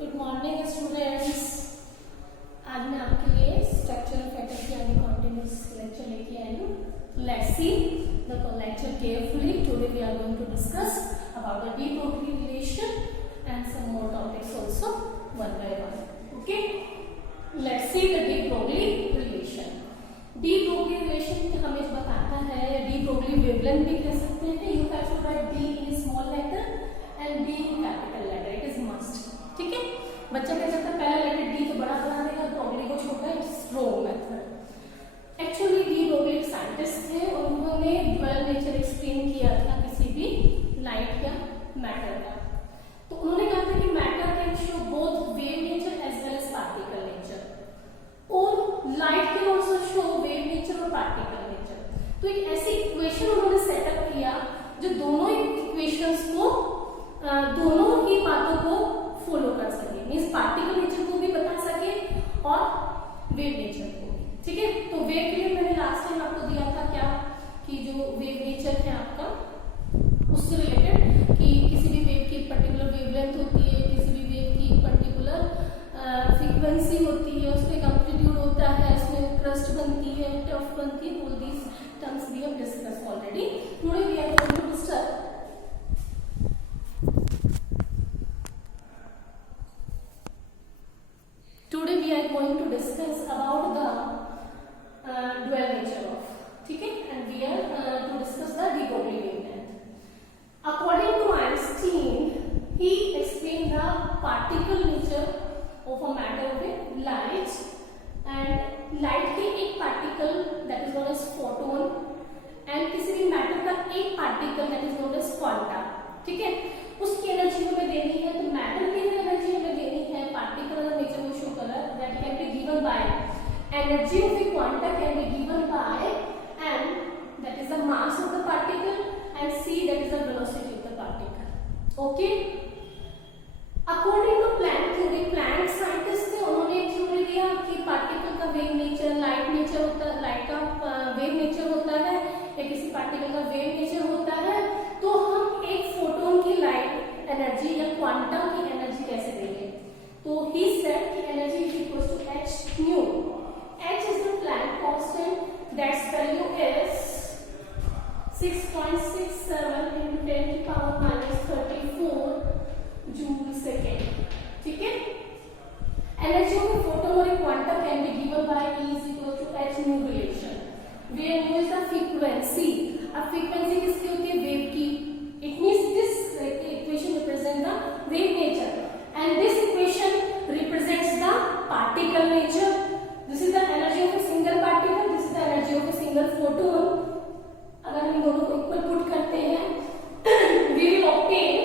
Good morning students. आज मैं आपके लिए स्ट्रक्चरल फैक्टर यानी कॉन्टिन्यूअस लेक्चर लेके आई हूँ। Let's see the lecture carefully. Today we are going to discuss about the de Broglie relation and some more topics also one by one. Okay, let's see the de Broglie relation. De Broglie relation हमें बताता है, de Broglie wavelength भी कह सकते हैं। You have to write D in small letter and D in capital letter, it is must. ठीक है, बच्चा कह सकता है पहला लेटर डी तो बड़ा बना देगा, ब्रोगली को छोटा, it's wrong method. Actually de Broglie एक साइंटिस्ट थे और उन्होंने ड्वेल नेचर एक्सप्लेन किया था किसी भी लाइट या मैटर का। तो उन्होंने कहा था कि matter can show both wave nature as well as particle nature, और light can also show wave nature और पार्टिकल नेचर। तो एक ऐसी इक्वेशन उन्होंने सेटअप किया जो दोनों इक्वेशंस को, दोनों ही बातों को फॉलो कर सके, मीन्स पार्टिकल नेचर को भी बता सके और वेव नेचर को। ठीक है, तो वेव के लिए मैंने लास्ट टाइम आपको दिया था क्या कि जो वेव नेचर है आपका उससे रिलेटेड कि किसी भी वेव की पर्टिकुलर वेवलेंथ होती है, किसी भी वेव की पर्टिकुलर फ्रीक्वेंसी होती है, उसमें एम्पलीट्यूड होता है, उसमें क्रस्ट बनती है, टफ बनती है। All these terms we have discussed already. Today we are going to discuss Today we are going to discuss about the dual nature of, ठीक है, and we are to discuss the de Broglie wavelength. According to Einstein, he explained the particle nature of a matter with light, and light के एक particle that is known as photon, and किसी भी matter का एक particle that is known as quanta, ठीक है, उसकी energy हमें देनी है। तो मैटर की एनर्जी हमें देनी है, पार्टिकल नेचर को show colour that can be given by energy of the quanta can be given by m, that is the mass of the particle, and c that is the velocity of the particle. Okay, according to Planck theory, Planck scientist थे, उन्होंने एक theory दिया कि particle का wave nature light nature होता है, light का wave nature होता है या किसी पार्टिकल का वेव नेचर होता है। तो हम एक फोटोन की लाइट एनर्जी या क्वांटम की एनर्जी कैसे देंगे? तो ही सेड कि energy is equal to h nu. h is the Planck constant, that's value is 6.67 into 10 की पावर -34 जूल सेकेंड। ठीक है, energy of a photon or a quantum can be given by E is equal to h nu relation, where nu is the frequency. अब frequency किसकी होती है? Wave की। It means this equation represent the wave nature and this equation represents the particle nature. This is the energy of a single particle, this is the energy of a single photon. अगर हम दोनों को equal put करते हैं we will obtain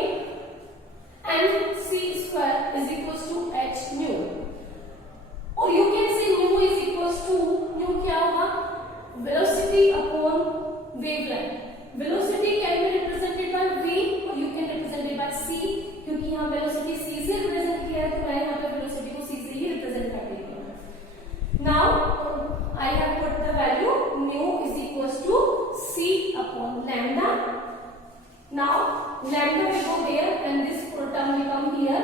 mc² is equals to h nu, और you can say nu is equals to, nu क्या होगा? Velocity upon wavelength. Velocity can be represented by v or you can represent it by c, क्योंकि यहाँ velocity c से represent किया है तो मैं यहाँ पे velocity को c से ही represent कर देती हूँ। Now I have put the value mu is equals to c upon lambda. Now lambda will go there and this term will come here.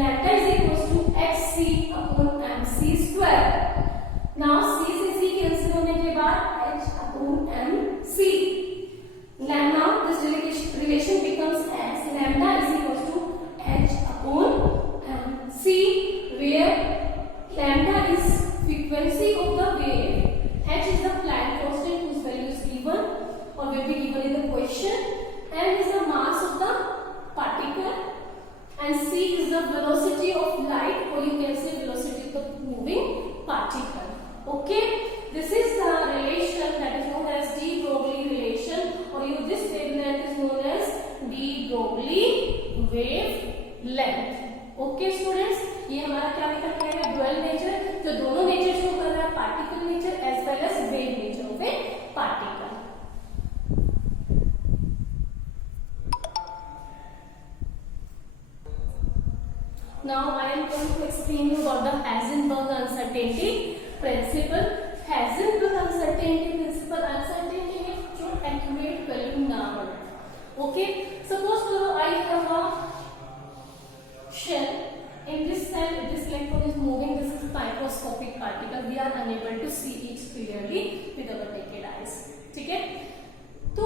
Lambda is equals to hc upon mc square. Now c से c cancel होने के बाद h upon mc. Now this relation becomes as lambda is equals to h upon mc, where lambda is frequency of the wave, h is the Planck constant whose value is given or will be given in the question, m is the mass of the particle, and c is the velocity of light, or you can say velocity of the moving particle. Okay, this is the relation that is known as de Broglie relation, or this wavelength is known as de Broglie wavelength. Okay students, ये हमारा क्या निकल के आएगा? Dual nature, जो दोनों nature show कर रहा है, particle nature as well as wave nature of a particle. Now I am going to explain you about the Heisenberg uncertainty principle. Heisenberg uncertainty principle, uncertainty है जो accurate value ना हो। Okay, suppose I have a shell in this cell electron is moving, this is microscopic particle, we are unable to see it clearly with our naked eyes. ठीक है, तो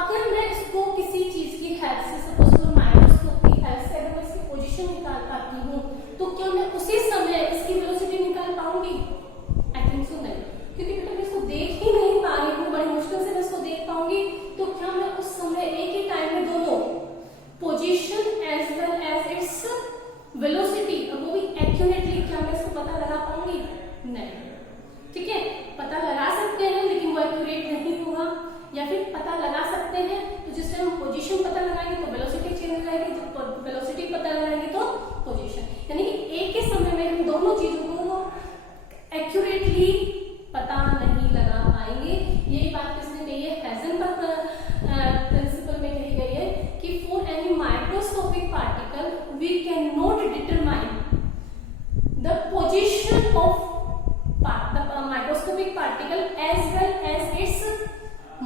अगर मैं इसको किसी चीज की हेल्प से, सपोज करो माइक्रोस्कोप की हेल्प से अगर मैं इसकी पोजीशन निकाल पाती हूँ, तो क्या मैं उसी समय इसकी वेलोसिटी निकाल पाऊंगी? आई थिंक सो नहीं, क्योंकि बेटा मैं इसको देख ही नहीं पा रही हूँ, बड़ी मुश्किल से मैं इसको देख पाऊंगी। तो क्या मैं उस समय एक ही टाइम में दोनों position as well as its velocity, अब वो भी एक्यूरेटली, क्या मैं इसको पता लगा पाऊंगी? नहीं। ठीक है, पता लगा सकते हैं लेकिन वो एक्यूरेट नहीं होगा, या फिर पता लगा सकते हैं तो जिस टाइम पोजीशन पता लगाएंगे तो वेलोसिटी चेंज हो जाएगी, जब वेलोसिटी पता लगाएंगे तो पोजीशन, यानी कि एक ही समय में हम दोनों चीजों को एक्यूरेटली पता नहीं लगा पाएंगे। यही बात किसने कही है? हाइजेनबर्ग प्रिंसिपल में कही गई है कि for any microscopic particle we can not determine the position of the microscopic particle as well as its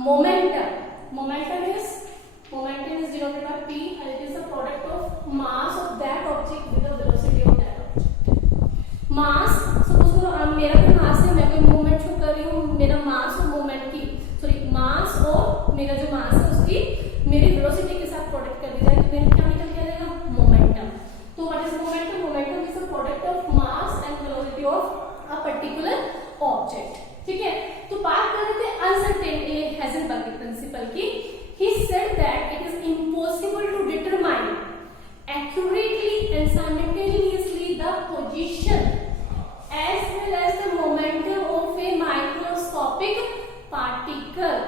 momentum. Momentum is denoted by p, and it is the product of mass of that object with the velocity of that object. Mass, suppose मेरा कोई मास है, मैं कोई movement show कर रही हूँ, मेरा मास और मूवमेंट की मास और मेरा जो मास है उसकी मेरी वेलोसिटी के साथ प्रोडक्ट कर दी जाए तो मेरा क्या निकल के आ जाएगा? मोमेंटम। तो what is momentum? Momentum is the product of mass and velocity of a particular object. ठीक है, तो बात कर रहे थे अनसर्टेनिटी हाइजेनबर्ग के प्रिंसिपल की। He said that it is impossible to determine accurately and simultaneously the position as well as the momentum of a microscopic particle.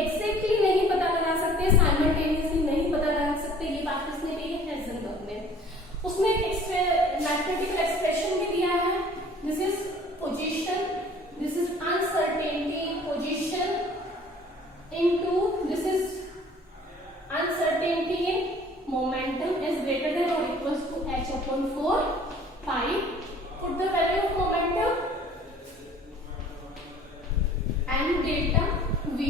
Exactly नहीं पता लगा सकते, simultaneously नहीं पता लगा सकते, ये बात किसने कही है? हाइजेनबर्ग ने। उसमें एक मैथमेटिकल एक्सप्रेशन भी दिया है। This is position, this is uncertainty position into this is uncertainty in momentum is greater than or equals to h upon 4 pi. Put the value of momentum and delta v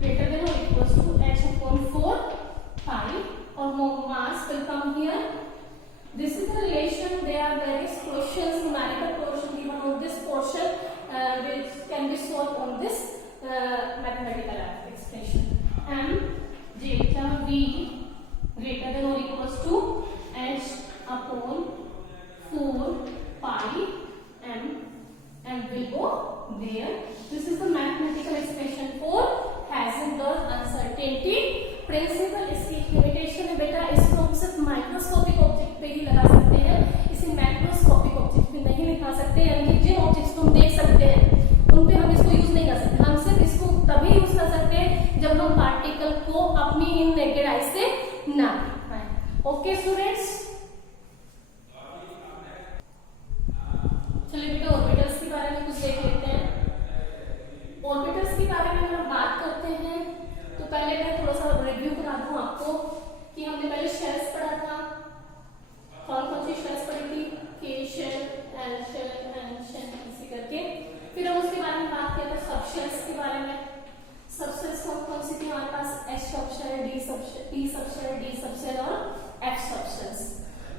greater than or equals to h upon 4 pi, or mass will come here. This is the relation. There are various questions, numerical portion given on this portion, which can be solved on this mathematical expression. M delta v greater than or equals to h upon 4 pi m. M will go there. This is the mathematical expression for Heisenberg uncertainty principle. इसकी limitation है बेटा, इसको हम सिर्फ microscopic object पे ही लगा सकते हैं, इसे मैक्रोस्कोपिक ऑब्जेक्ट पे नहीं लिखा सकते, यानी कि जिन ऑब्जेक्ट्स को हम देख सकते हैं उन पे हम इसको यूज नहीं कर सकते। हम सिर्फ इसको तभी यूज कर सकते हैं जब हम पार्टिकल को अपनी इन नेकेड आई से ना देख पाए। ओके स्टूडेंट्स, चलिए बेटा ऑर्बिटल्स के बारे में कुछ देख लेते हैं। ऑर्बिटल्स के बारे में हम बात करते हैं तो पहले मैं थोड़ा सा रिव्यू करा दूं आपको कि हमने पहले शेल्स पढ़ा था। कौन कौन सी शेल्स पढ़ी थी? K shell, L shell, N shell, ऐसे करके। फिर हम उसके बारे में बात किया था सबशेल्स के बारे में। सबशेल्स कौन कौन सी थी हमारे पास? H subshell, d subshell, p subshell, d subshell और एफ सबशेल्स।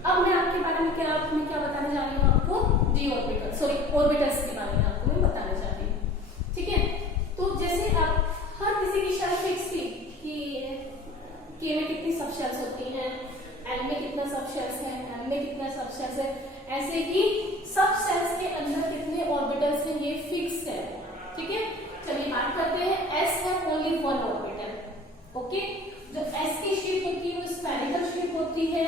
अब मैं आपके बारे में क्या बताने जा रही हूँ आपको? डी ऑर्बिटल, सॉरी ऑर्बिटल्स के बारे में आपको मैं बताने जा रही हूँ। ठीक है, तो जैसे आप हर किसी की शेल फिक्स थी कि के में कितनी सबशेल्स होती हैं, एल में कितना सबशेल्स है, एम में कितना सबशेल्स है, ऐसे ही सबशेल्स के अंदर कितने ऑर्बिटल्स हैं ये फिक्स है। ठीक है, चलिए बात करते हैं। एस है ओनली वन ऑर्बिटल। ओके, जो एस की शेप होती है वो स्फेरिकल शेप होती है।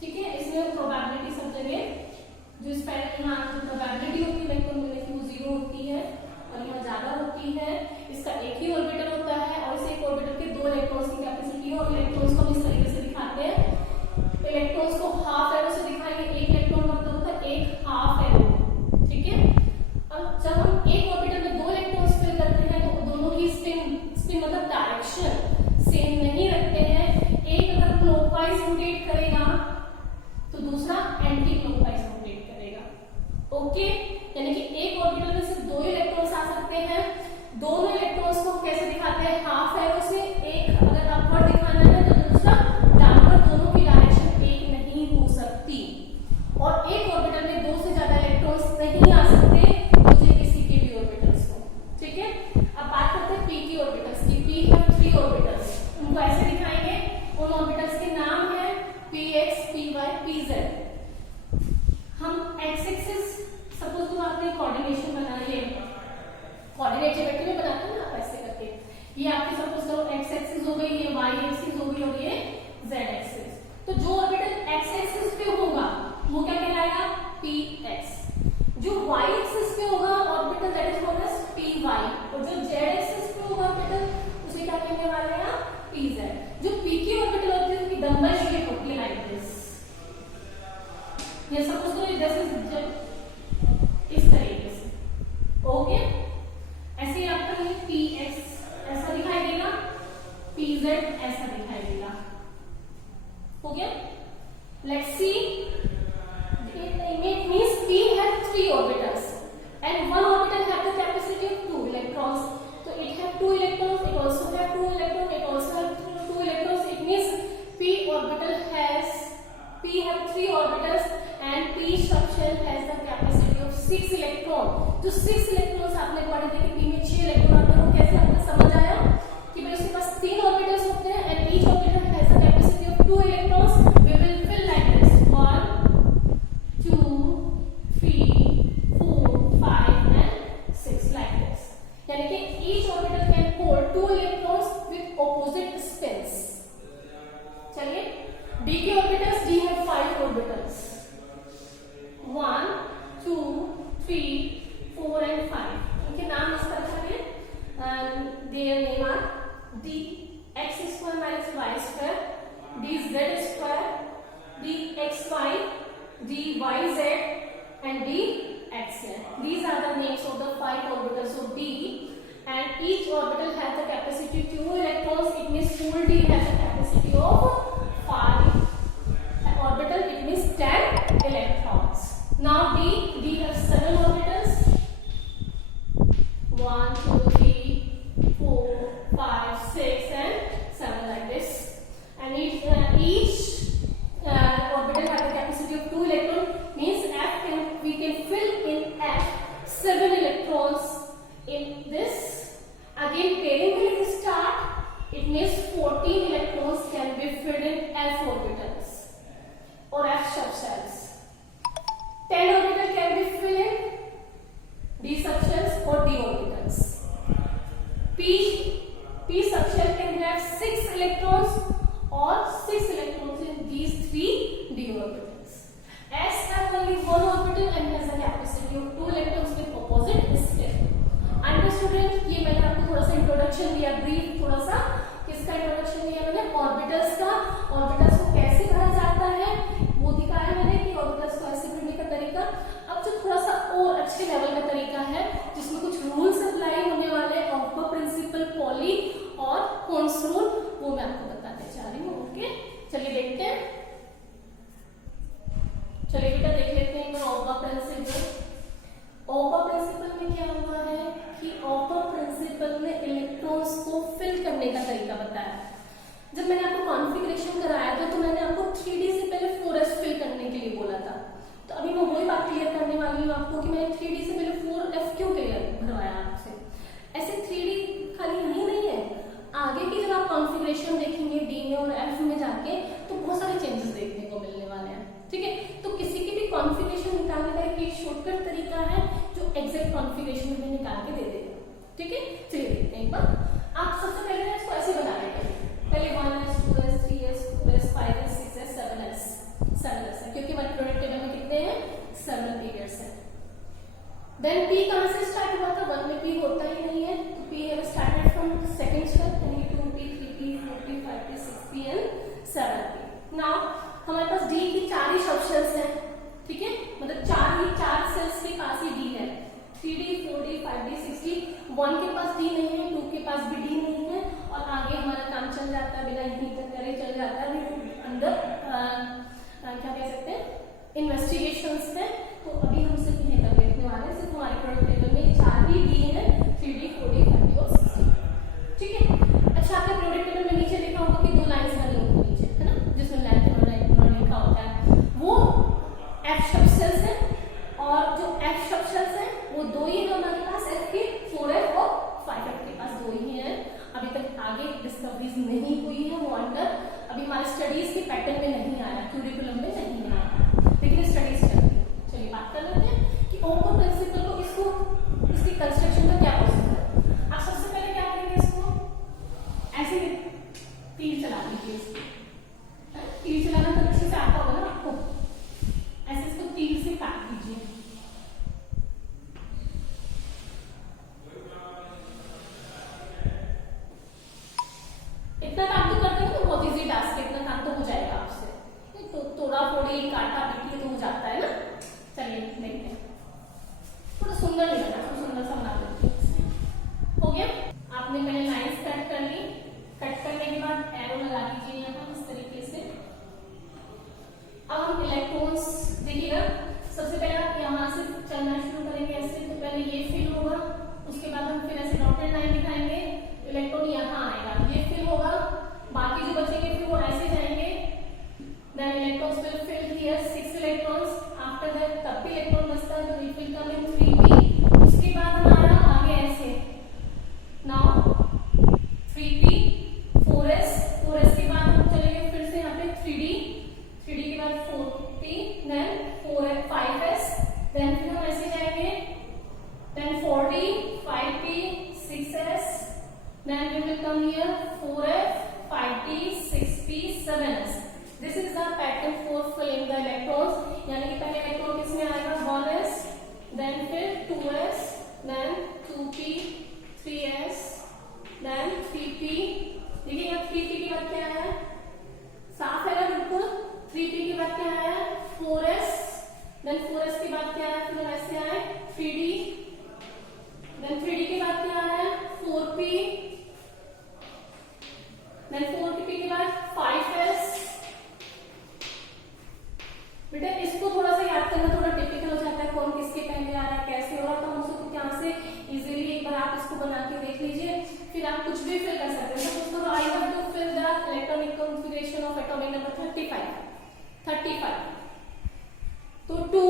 ठीक है, इसमें प्रोबेबिलिटी सब जगह जो जो प्रोबेबिलिटी होती है इलेक्ट्रॉन मिलने की वो 0 होती है और यहाँ ज्यादा होती है। इसका एक ही ऑर्बिटल होता है और इस एक ऑर्बिटल के 2 इलेक्ट्रॉन्स की कैपेसिटी है और इलेक्ट्रॉन्स को हम इस तरीके से दिखाते हैं। इलेक्ट्रॉन्स को हाफ एरो से दिखाएंगे, एक इलेक्ट्रॉन का मतलब होता है एक हाफ एरो। ठीक है, अब जब हम एक ऑर्बिटल में 2 इलेक्ट्रॉन्स फिल करते हैं तो दोनों की स्पिन मतलब डायरेक्शन सेम नहीं रखते हैं। एक अगर क्लॉकवाइज रोटेट करेगा तो दूसरा एंटी क्लॉकवाइज रोटेट करेगा। ओके, यानी कि एक ऑर्बिटल में सिर्फ 2 इलेक्ट्रॉन्स आ सकते हैं। दोनों इलेक्ट्रॉन्स को कैसे दिखाते हैं? हाफ एरो से। एक अगर अपवर्ड दिखाना है तो दूसरा डाउनवर्ड, दोनों की डायरेक्शन एक नहीं हो सकती। और एक ऑर्बिटल में कोऑर्डिनेशन बनाइए, कोऑर्डिनेट ज्योमेट्री में बनाते हैं ना आप ऐसे करके, ये आपकी सपोज करो एक्स एक्सिस हो गई, ये वाई एक्सिस हो गई और ये जेड एक्सिस। तो जो ऑर्बिटल एक्स एक्सिस पे होगा वो क्या कहलाएगा, पी एक्स। जो वाई एक्सिस पे होगा orbital that is called as P Y, और जो जेड एक्सिस पे होगा ऑर्बिटल उसे क्या कहने वाले हैं, पी जेड। जो पी की ऑर्बिटल होती है उसकी डम्बल शेप होती है लाइक दिस, ये सपोज करो दिस इज इस तरीके से, ओके। ऐसे ही आपका ये पी एक्स ऐसा दिखाई देगा, पी जेड ऐसा दिखाई देगा, हो गया। Let's see, it means P has 3 orbitals and one orbital have the capacity of 2 electrons. So it have 2 electrons, it also have 2 electrons, it also have 2 electrons. It means P have 3 orbitals and P structure has the capacity of 6 electrons. तो 6 electrons आपने पढ़े थे कि P में 6 electron आते हैं, वो कैसे आपको समझ आया कि भाई उसके पास 3 orbitals होते हैं and each orbital has the capacity of 2 electrons. We will fill like this, 1 2 3 4 5 and 6 like this. यानी कि each orbital can hold 2 electrons with opposite spins. चलिए, d के orbitals, d have 5 orbitals, 1 2 3 4 and 5. इनके नाम इस तरह के, their name are d x square minus y square, d z square, d x y, dYz and dXz. These are the names of the 5 orbitals of D, and each orbital has the capacity of 2 electrons. It means full D has a capacity of 5 orbital. It means 10 electrons. Now D has 7 orbitals, 1 2 3 4 5 6 and 7 like this, and each orbital has the capacity of 2 electrons. Means we can fill in F 7 electrons in this. Again pairing will start. It means 14 electrons can be filled in F orbitals or F subshells. 10 orbitals can be filled in D subshells or D orbitals. P subshell can have 6 electrons or 6 electrons in these 3 D orbitals. S has only 1 orbital and has a capacity of 2 electrons with opposite spin. Understood? ये मैंने आपको थोड़ा सा introduction दिया, brief थोड़ा सा किसका introduction दिया मैंने, ऑर्बिटल्स का। ऑर्बिटल्स को कैसे भरा जाता है वो दिखाया मैंने कि ऑर्बिटल्स को ऐसे भरने का तरीका। अब जो थोड़ा सा और अच्छे लेवल का तरीका है जिसमें कुछ रूल्स अप्लाई होने वाले, ऑफ प्रिंसिपल, पॉली और कॉन्स रूल, वो मैं आपको बताने जा रही हूँ, ओके। चलिए देखते हैं, चलिए बेटा देख लेते हैं ऑपा प्रिंसिपल। ऑपा प्रिंसिपल में क्या हुआ है कि ऑपा प्रिंसिपल ने इलेक्ट्रॉन्स को फिल करने का तरीका बताया। जब मैंने आपको कॉन्फ़िगरेशन कराया था तो मैंने आपको 3D से पहले 4s फिल करने के लिए बोला था। तो अभी मैं वही बात क्लियर करने वाली हूँ आपको कि मैंने 3D से पहले 4f क्यों क्लियर भरवाया आपसे। ऐसे 3D खाली यही नहीं है, आगे की जब आप कॉन्फ़िगरेशन देखेंगे D में और F में जाके तो बहुत सारे चेंजेस देखने को मिलने वाले हैं, ठीक है। तो किसी की भी कॉन्फ़िगरेशन निकालने का एक शॉर्टकट तरीका है जो एग्जैक्ट कॉन्फ़िगरेशन में निकाल के दे देगा, ठीक है। चलिए देखते हैं एक बार। आप सबसे पहले इसको ऐसे बना लेंगे, पहले 1s 2s 3s 4s 5s 6s 7s है, क्योंकि हमारे प्रोडक्ट टेबल में कितने हैं, 7 पीरियड्स हैं। देन P कहाँ से स्टार्ट हुआ था, 1 में P होता ही नहीं है, तो P have started from second step, यानी 2P 3P 4P 5P 6P and 7P। Now हमारे पास D की 4 ही सबशेल्स हैं, ठीक है, मतलब 4 सेल्स के पास ही D है, 3D 4D 5D 6D। 1 के पास D नहीं है, 2 के पास भी D नहीं है, और आगे हमारा काम चल जाता है, बिना यहीं तक करे चल जाता है। अंदर क्या कह सकते हैं, इन्वेस्टिगेशंस है, तो अभी हम सिर्फ यहीं तक देखने वाले हैं। सिर्फ हमारे प्रोडक्ट टेबल में 4 ही D है, 3D 4D 5D और 6D, ठीक है। अच्छा, आपने प्रोडक्ट टेबल में नीचे लिखा होगा कि 2 लाइंस बने होंगे नीचे, है ना, जिसमें लेंथ और लिखा होता है, वो F सबसेल्स है, और जो F सबसेल्स है वो 2 ही है हमारे पास, F के 4F और 5F के पास 2 ही है। अभी तक आगे डिस्कवरीज नहीं हुई है, वो अंडर अभी हमारे स्टडीज के पैटर्न में नहीं आया, क्यूरिकुलम में नहीं आया, लेकिन स्टडीज चल रही है। चलिए बात कर लेते हैं कि ऑपा प्रिंसिपल को इसको तब भी इलेक्ट्रॉन बचता है, तो it will come in 3p। उसके बाद हमारा आगे ऐसे नाउ 3p 4s, 4s के बाद हम चलेंगे फिर से यहाँ पे 3d, 3d के बाद 4p, then 4s 5s, then फिर हम ऐसे जाएंगे, then 4d 5p 6s, then we will come here 4f 5d 6p 7s. This is the pattern for filling the electrons, यानी कि पहले इलेक्ट्रॉन किसमें आएगा 1s, then फिर 2s, then 2p 3s, then 3p। देखिए अब 3p के बाद क्या है, साफ है ना बिल्कुल। 3p के बाद क्या है 4s, then 4s के बाद क्या है, फिर ऐसे आए 3d, then 3d के बाद क्या है 4p, then 4p के बाद 5s। बेटा इसको थोड़ा सा याद करना थोड़ा टिपिकल हो जाता है, कौन किसके पहले आ रहा है कैसे हो रहा है, तो हम उसको यहाँ से इजीली एक बार आप इसको बना के देख लीजिए, फिर आप कुछ भी फिल कर सकते हैं। तो दोस्तों I have to fill the electronic configuration of atomic number 35। तो 2,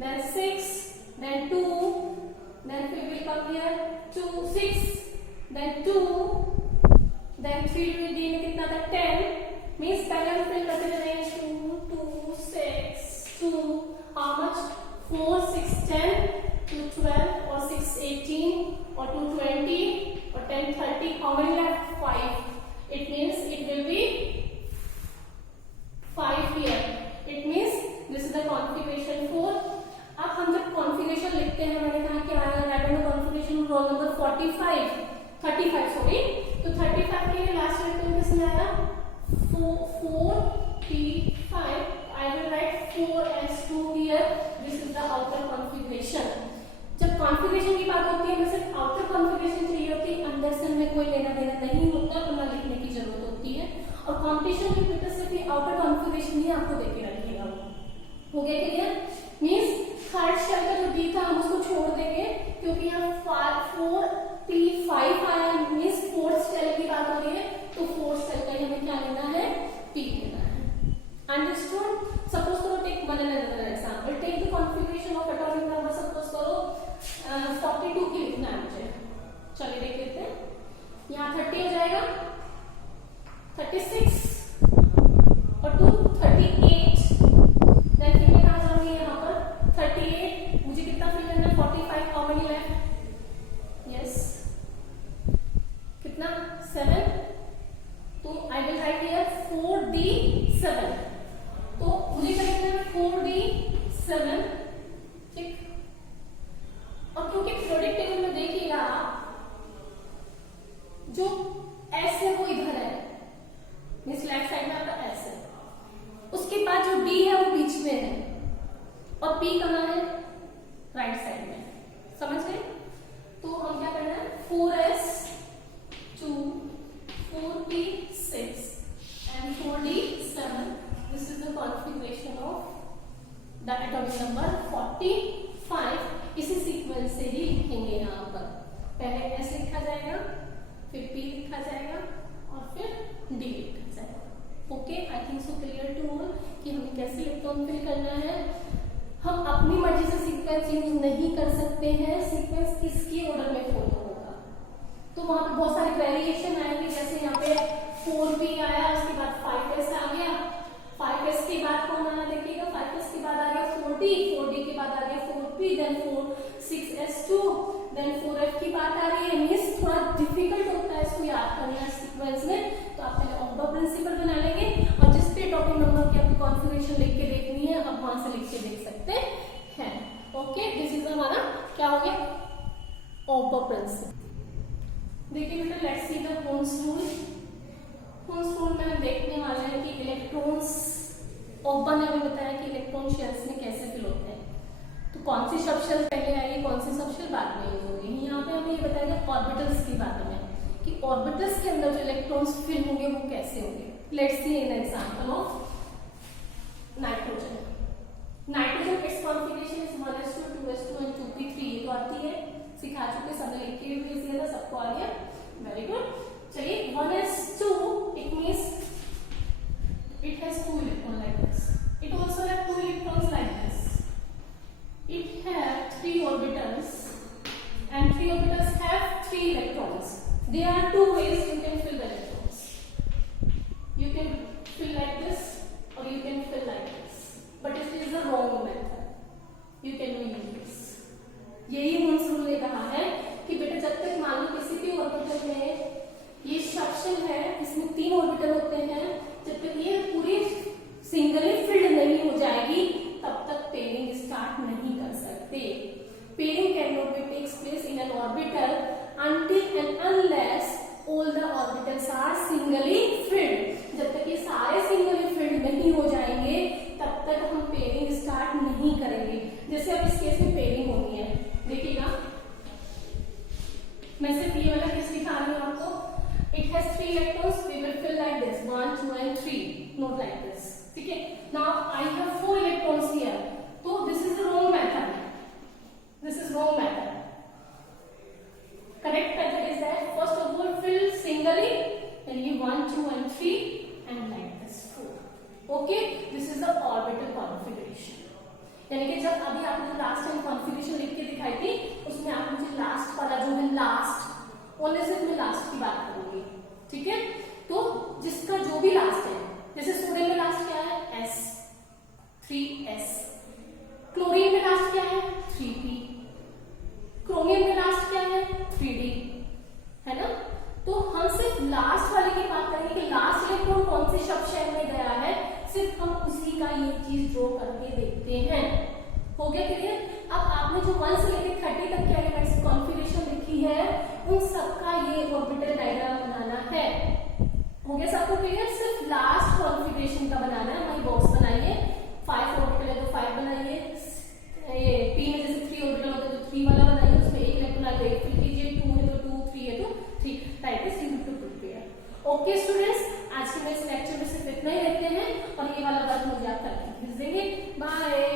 then 6, then 2, then we will come here 2 6, then 2, then 3 में डी में कितना था 10, मीन्स पहले हम फिल करते चले 2 2 6 2, how much 4 6 10, 2 12 और 6 18 और 2 20 और 10 30, how many left 5, it means it will be 5 here, it means this is the configuration for। अब हम जब कॉन्फ़िगरेशन लिखते हैं, मैंने कहा कि right the configuration roll number 35 sorry, तो 35 के लिए लास्ट इलेक्ट्रॉन किसमें आया 4p5, I will write 4s2 here, this is the outer configuration। जब कॉन्फ़िगरेशन की बात होती है हमें सिर्फ आउटर कॉन्फ़िगरेशन चाहिए होती है, अंदर से हमें कोई लेना देना नहीं होता, तो ना लिखने की जरूरत होती है। और कॉम्पिटिशन की वजह से भी आउटर कॉन्फ़िगरेशन ही आपको देके रखिएगा। हो गया क्लियर? मींस थर्ड शेल का जो डी था हम उसको छोड़ देंगे, क्योंकि यहाँ 4p5 आया, मींस फोर्थ शेल की बात हो रही है, तो फोर्थ शेल का हमें क्या लेना है p लेना है। अंडरस्टूड? सपोज करो take one another example, take the configuration of atomic number, suppose करो 42 की लिखना है मुझे। चलिए देख लेते हैं, यहाँ 30 हो जाएगा, 36 और 2 38, देन फिर मैं कहाँ जाऊंगी यहाँ पर 38, मुझे कितना फिल करना है 45, हाउ मेनी लेफ्ट, यस कितना 7, तो I will write here 4d7, तो मुझे क्या लिखना है 4d7, ठीक। और क्योंकि पीरियोडिक टेबल में देखिएगा जो S है वो इधर है, मींस लेफ्ट साइड में आपका S है, उसके बाद जो D है वो बीच में है और P कहाँ है राइट साइड में, समझ गए? तो हम क्या करना है 4s2 4p6 and 4d7, this is the configuration of the atomic number 45। इसी सीक्वेंस से ही लिखेंगे यहाँ पर, पहले S लिखा जाएगा, फिर P लिखा जाएगा और फिर D लिखा जाएगा। Okay, I think so clear to all कि हमें कैसे इलेक्ट्रॉन फिल करना है। हम अपनी मर्जी से सीक्वेंस यूज नहीं कर सकते हैं, सीक्वेंस इसकी ऑर्डर में फॉलो होगा, तो वहां पे बहुत सारे वेरिएशन आएंगे, जैसे यहाँ पे 4p आया, उसके बाद 5s आ गया, 5s के बाद कौन आना देखिएगा, 5s के बाद आ गया 4d, 4d के बाद आ गया 4p, then 6s2, then 4f की बात आ रही है, मींस थोड़ा डिफिकल्ट होता है इसको याद करना सीक्वेंस में, तो आप पहले ऑर्डर प्रिंसिपल बना लेंगे और जिस पे टॉपिक नंबर की आपकी कॉन्फ़िगरेशन लिख के देखनी है आप वहां से लिख के देख सकते हैं। ओके, दिस इज हमारा क्या हो गया ऑर्डर प्रिंसिपल। देखिए बेटा, let's see the Hund's rule. Hund's rule में हम देखने वाले हैं कि इलेक्ट्रॉन्स ओपन ने हमें बताया कि इलेक्ट्रॉन शेल्स में कैसे फिल होते हैं, तो कौन सी सब शेल पहले आएगी, कौन सी सब शेल बाद में यूज होगी। यहाँ पे हमें ये बताया ऑर्बिटल्स की बात में कि ऑर्बिटल्स के अंदर जो इलेक्ट्रॉन्स फिल होंगे वो कैसे होंगे। Let's see an example of nitrogen. Nitrogen its configuration is 1s2 2s2 and 2p3, ये तो आती है, सिखा चुके, सबने लिख के भी दिया था, सबको आ गया, वेरी गुड। चलिए 1s2 it means it has 2 electron like this, it also have 2 electron जैसे अब इस केस में पेयरिंग होनी है, देखिएगा मैं सिर्फ ये वाला केस दिखा रही हूँ आपको। It has 3 electrons, we will fill like this 1 2 and 3, not like this, ठीक है। Now I have 4 electrons here, तो this is the wrong method, this is wrong method. Correct method is that first of all fill singly, then you 1 2 and 3 and like this 4. Okay, this is the orbital configuration. यानी कि जब अभी आपने last time configuration लिख के दिखाई थी, उसमें आप मुझे लास्ट वाला जो है लास्ट, ओनली सिर्फ मैं लास्ट की बात करूंगी, ठीक है। तो जिसका जो भी लास्ट है, जैसे सोडियम में लास्ट क्या है S, 3S, क्लोरीन में लास्ट क्या है 3P, क्रोमियम में लास्ट क्या है 3D, है ना। तो हम सिर्फ लास्ट वाले की बात करेंगे कि लास्ट इलेक्ट्रॉन कौन से शब्द शैल में गया है, सिर्फ हम उसी का ये चीज ड्रॉ करके देखते हैं। हो गया क्लियर? अब आपने जो 1 से लेकर 30 तक के एलिमेंट्स कॉन्फ़िगरेशन लिखी है, उन सबका ये ऑर्बिटल डायग्राम बनाना है। हो गया सबको क्लियर? सिर्फ लास्ट कॉन्फ़िगरेशन का बनाना है। हमारी बॉक्स बनाइए, 5 ऑर्बिटल है तो 5 बनाइए, ये P में जैसे 3 ऑर्बिटल होते हैं तो 3 वाला बनाइए, उसमें एक इलेक्ट्रॉन आएगा, एक फिल कीजिए, 2 है तो 2, 3 है तो 3, like this you have to prepare. Okay students, आज के मैं इस लेक्चर में सिर्फ इतना ही रखते हैं और ये वाला वर्क मुझे आप करके भेज देंगे। बाय।